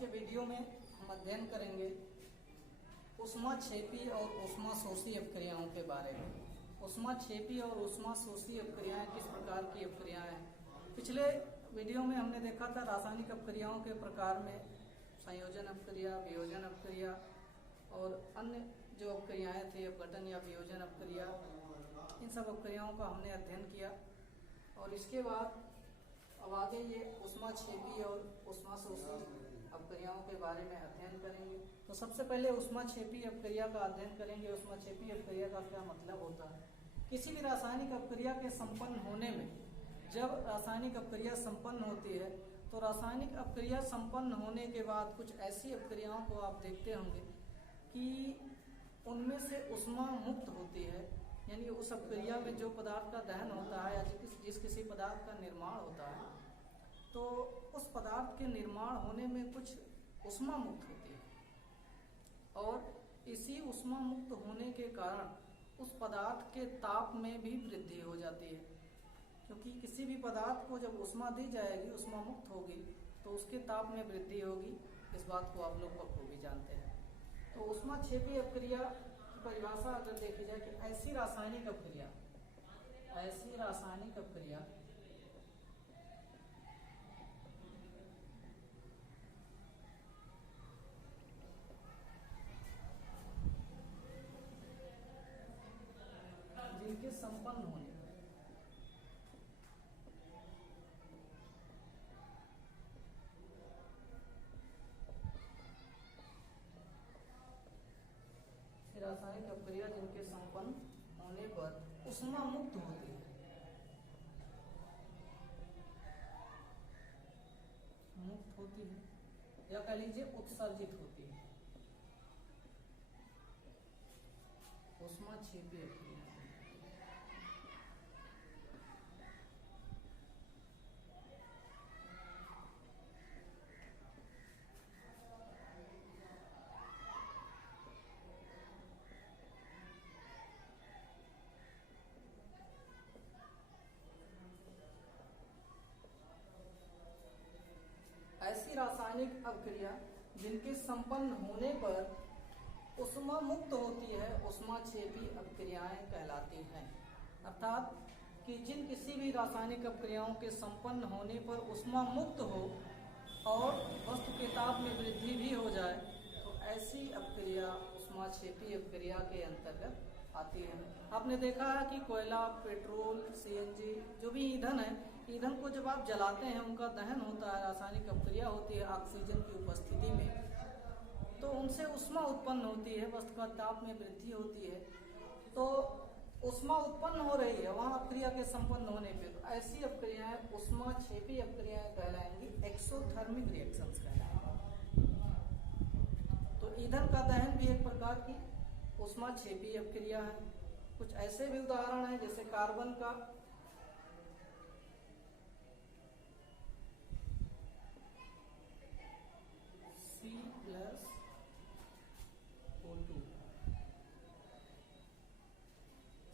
के वीडियो में हम अध्ययन करेंगे ऊष्माक्षेपी और ऊष्माशोषी अपक्रियाओं के बारे में। ऊष्माक्षेपी और ऊष्माशोषी अपक्रियाएं किस प्रकार की अपक्रियाएं हैं। पिछले वीडियो में हमने देखा था रासायनिक अपक्रियाओं के प्रकार में संयोजन अपक्रिया, वियोजन अपक्रिया और अन्य जो अपक्रियाएं थी अपघटन या वियोजन अपक्रिया, इन सब अपक्रियाओं का हमने अध्ययन किया। और इसके बाद अब आगे ये ऊष्माक्षेपी और ऊष्माशोषी अपक्रियाओं के बारे में अध्ययन करेंगे। तो सबसे पहले ऊष्माक्षेपी अपक्रिया का अध्ययन करेंगे। ऊष्माक्षेपी अपक्रिया का क्या मतलब होता है। किसी भी रासायनिक अपक्रिया के संपन्न होने में, जब रासायनिक अपक्रिया संपन्न होती है तो रासायनिक अपक्रिया संपन्न होने के बाद कुछ ऐसी अपक्रियाओं को आप देखते होंगे कि उनमें से ऊष्मा मुक्त होती है, यानी उस अपक्रिया में जो पदार्थ का दहन होता है या जिस किसी पदार्थ का निर्माण होता है तो उस पदार्थ के निर्माण होने में कुछ ऊष्मा मुक्त होती है और इसी ऊष्मा मुक्त होने के कारण उस पदार्थ के ताप में भी वृद्धि हो जाती है, क्योंकि किसी भी पदार्थ को जब ऊष्मा दी जाएगी, ऊष्मा मुक्त होगी तो उसके ताप में वृद्धि होगी। इस बात को आप लोग बखूबी जानते हैं। तो ऊष्माक्षेपी अपक्रिया की परिभाषा अगर देखी जाए कि ऐसी रासायनिक अपक्रिया जिनके संपन्न होने रासायनिक अपक्रिया जिनके संपन्न होने पर ऊष्मा मुक्त होती है, या कह लीजिए उत्सर्जित होती है, ऊष्माक्षेपी अपक्रिया। ऐसी रासायनिक अपक्रिया जिनके संपन्न होने पर ऊष्मा मुक्त होती है ऊष्माक्षेपी अपक्रियाएं कहलाती हैं। अर्थात कि जिन किसी भी रासायनिक अपक्रियाओं के संपन्न होने पर ऊष्मा मुक्त हो और वस्तु के ताप में वृद्धि भी हो जाए तो ऐसी अपक्रिया ऊष्माक्षेपी अपक्रिया के अंतर्गत आती है। आपने देखा है कि कोयला, पेट्रोल, सीएनजी जो भी ईंधन है, ईंधन को जब आप जलाते हैं उनका दहन होता है, रासायनिक अपक्रिया होती है ऑक्सीजन की उपस्थिति में, तो उनसे ऊष्मा उत्पन्न होती है, वस्तु का ताप में वृद्धि होती है। तो ऊष्मा उत्पन्न हो रही है वहां अपक्रिया के संपन्न होने पे, तो ऐसी अपक्रियाएं ऊष्माक्षेपी अपक्रियाएं कहलाएंगी, एक्सोथर्मिक रिएक्शंस कहलाएंगी। तो ईंधन का दहन भी एक प्रकार की ऊष्माक्षेपी अपक्रिया है। कुछ ऐसे भी उदाहरण हैं जैसे कार्बन का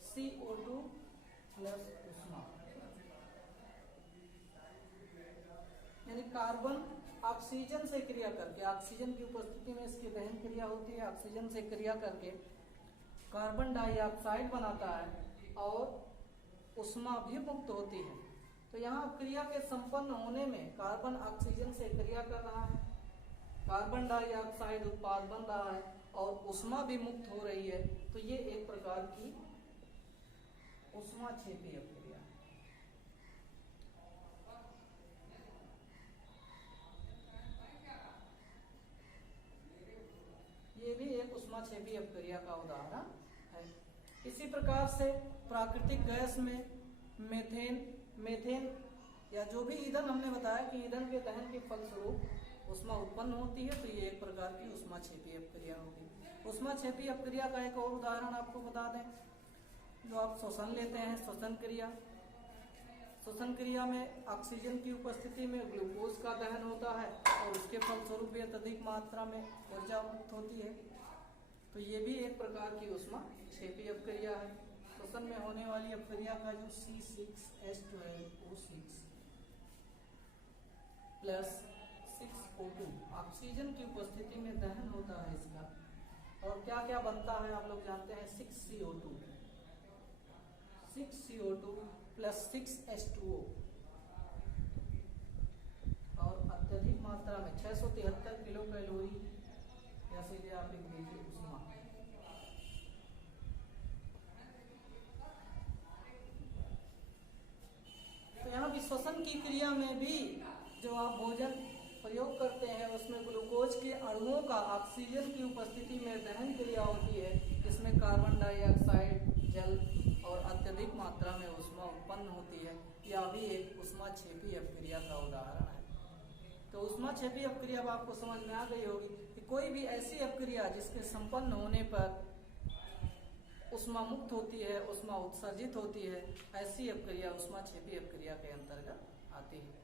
CO2 प्लस ऊष्मा, यानी कार्बन ऑक्सीजन से क्रिया करके, ऑक्सीजन की उपस्थिति में इसकी दहन क्रिया होती है, ऑक्सीजन से क्रिया करके कार्बन डाइऑक्साइड बनाता है और ऊष्मा भी मुक्त होती है। तो यहाँ क्रिया के संपन्न होने में कार्बन ऑक्सीजन से क्रिया कर रहा है, कार्बन डाइऑक्साइड उत्पाद बन रहा है और ऊष्मा भी मुक्त हो रही है। तो ये एक प्रकार की ऊष्माक्षेपी अपक्रिया। ये भी एक ऊष्माक्षेपी अपक्रिया का उदाहरण है। इसी प्रकार से प्राकृतिक गैस में मीथेन या जो भी ईंधन हमने बताया कि ईंधन के दहन के फलस्वरूप ऊष्मा उत्पन्न होती है, तो ये एक प्रकार की ऊष्माक्षेपी अपक्रिया होगी। ऊष्माक्षेपी अपक्रिया का एक और उदाहरण आपको बता दें, जो आप श्वसन लेते हैं, श्वसन क्रिया। श्वसन क्रिया में ऑक्सीजन की उपस्थिति में ग्लूकोज का दहन होता है और उसके फलस्वरूप भी अत्यधिक मात्रा में ऊर्जा मुक्त होती है। तो ये भी एक प्रकार की ऊष्माक्षेपी अपक्रिया है। श्वसन में होने वाली अपक्रिया का जो C6H12O6 प्लस 6O2 ऑक्सीजन की उपस्थिति में दहन होता है इसका, और क्या क्या बनता है आप लोग जानते हैं, 6CO2 प्लस 6H2O, और अत्यधिक मात्रा में 673 किलो कैलोरी, या सीधे आप लिख दीजिए उष्मा। तो यहाँ विश्वसन की क्रिया में भी जो आप भोजन प्रयोग करते हैं उसमें ग्लूकोज के अणुओं का ऑक्सीजन की उपस्थिति में दहन क्रिया होती है, जिसमें कार्बन डाइऑक्साइड, जल और अत्यधिक मात्रा में ऊष्मा उत्पन्न होती है। यह भी एक ऊष्माक्षेपी अपक्रिया का उदाहरण है। तो ऊष्माक्षेपी अपक्रिया अब आपको समझ में आ गई होगी कि कोई भी ऐसी अपक्रिया जिसके संपन्न होने पर ऊष्मा मुक्त होती है, ऊष्मा उत्सर्जित होती है, ऐसी अपक्रिया ऊष्माक्षेपी अपक्रिया के अंतर्गत आती है।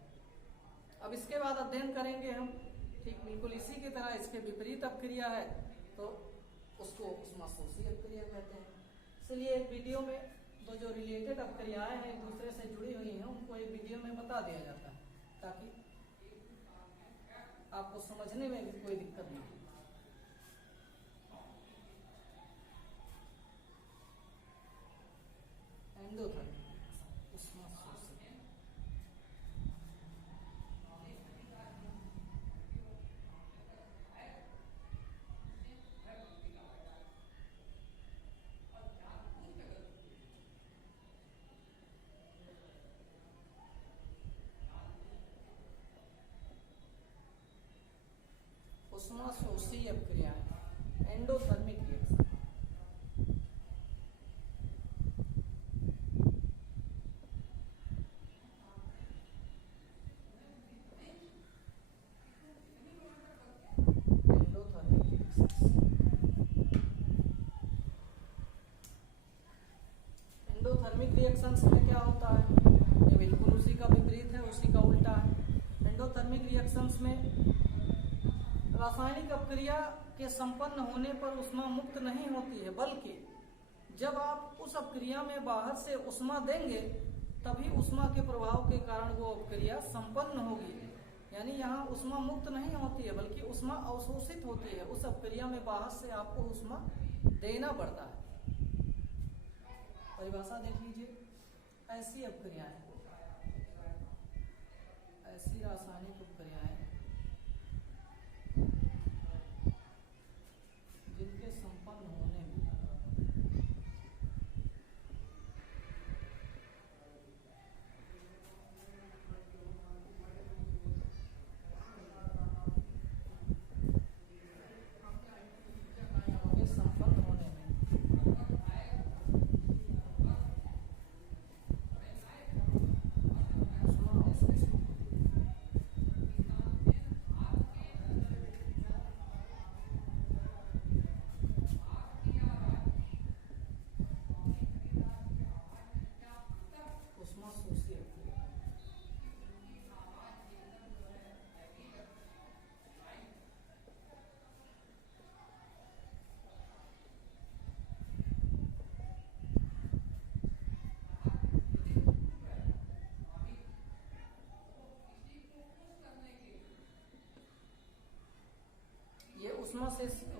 अब इसके बाद अध्ययन करेंगे हम, ठीक बिल्कुल इसी की तरह इसके विपरीत अपक्रिया है, तो उसको ऊष्माशोषी अपक्रिया कहते हैं। इसलिए एक वीडियो में दो जो रिलेटेड अपक्रियाएं हैं, एक दूसरे से जुड़ी हुई हैं, उनको एक वीडियो में बता दिया जाता है ताकि आपको समझने में भी कोई दिक्कत नहीं हो। एंडोथर्मिक ऊष्माशोषी, ऊष्माशोषी अपक्रियाएं, एंडोथर्मिक रिएक्शन। एंडोथर्मिक रिएक्शंस में क्या होता है, ये बिल्कुल उसी का विपरीत है, उसी का उल्टा है। एंडोथर्मिक रिएक्शंस में रासायनिक अपक्रिया के संपन्न होने पर ऊष्मा मुक्त नहीं होती है, बल्कि जब आप उस अपक्रिया में बाहर से ऊष्मा देंगे तभी ऊष्मा के प्रभाव के कारण वो अपक्रिया संपन्न होगी। यानी यहाँ ऊष्मा मुक्त नहीं होती है बल्कि ऊष्मा अवशोषित होती है। उस अपक्रिया में बाहर से आपको ऊष्मा देना पड़ता है। परिभाषा देख लीजिए, ऐसी अपक्रियाएं, ऐसी रासायनिक अपक्रियाएं जिनके संपन्न होने में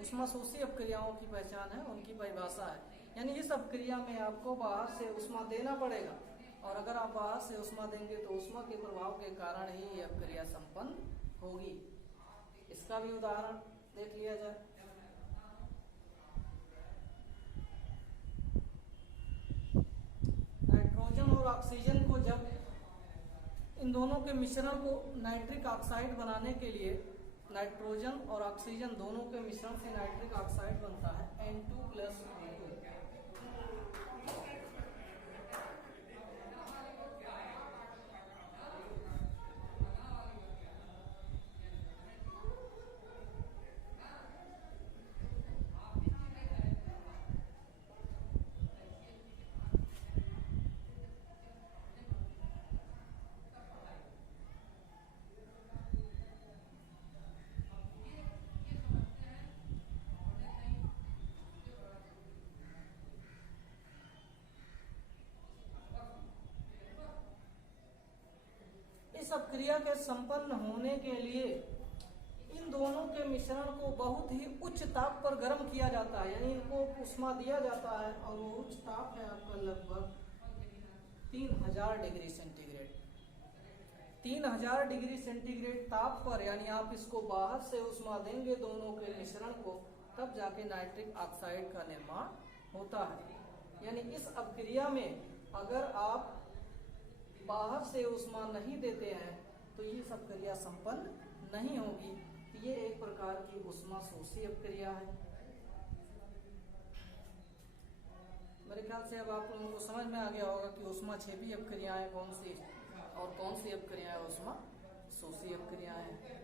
ऊष्माशोषी अपक्रियाओं की पहचान है, उनकी परिभाषा है। यानी इस अपक्रिया में आपको बाहर से ऊष्मा देना पड़ेगा, और अगर आप बाहर से ऊष्मा देंगे तो ऊष्मा के प्रभाव के कारण ही ये अपक्रिया संपन्न होगी। इसका भी उदाहरण देख लिया जाए। नाइट्रोजन और ऑक्सीजन को जब इन दोनों के मिश्रण को नाइट्रिक ऑक्साइड बनाने के लिए, नाइट्रोजन और ऑक्सीजन दोनों के मिश्रण से नाइट्रिक ऑक्साइड बनता है N2+O2। इस अपक्रिया के संपन्न होने के लिए इन दोनों के मिश्रण को बहुत ही उच्च ताप पर गर्म किया जाता है, यानी इनको उष्मा दिया जाता है और वो उच्च ताप है आपका लगभग 3000 डिग्री सेंटीग्रेड। 3000 डिग्री सेंटीग्रेड ताप पर, यानी आप इसको बाहर से उष्मा देंगे दोनों के मिश्रण को, तब जाके नाइट्रिक ऑक्साइड का निर्माण होता है। यानी इस अपक्रिया में अगर आप बाहर से उष्मा नहीं देते हैं तो ये सब क्रिया संपन्न नहीं होगी। ये एक प्रकार की उष्मा शोषी अपक्रिया है। मेरे ख्याल से अब आप लोगों को समझ में आ गया होगा कि उष्मा छेपी अपक्रियाएं कौन सी और कौन सी अपक्रियाएं उष्मा शोषी अपक्रियाएं हैं।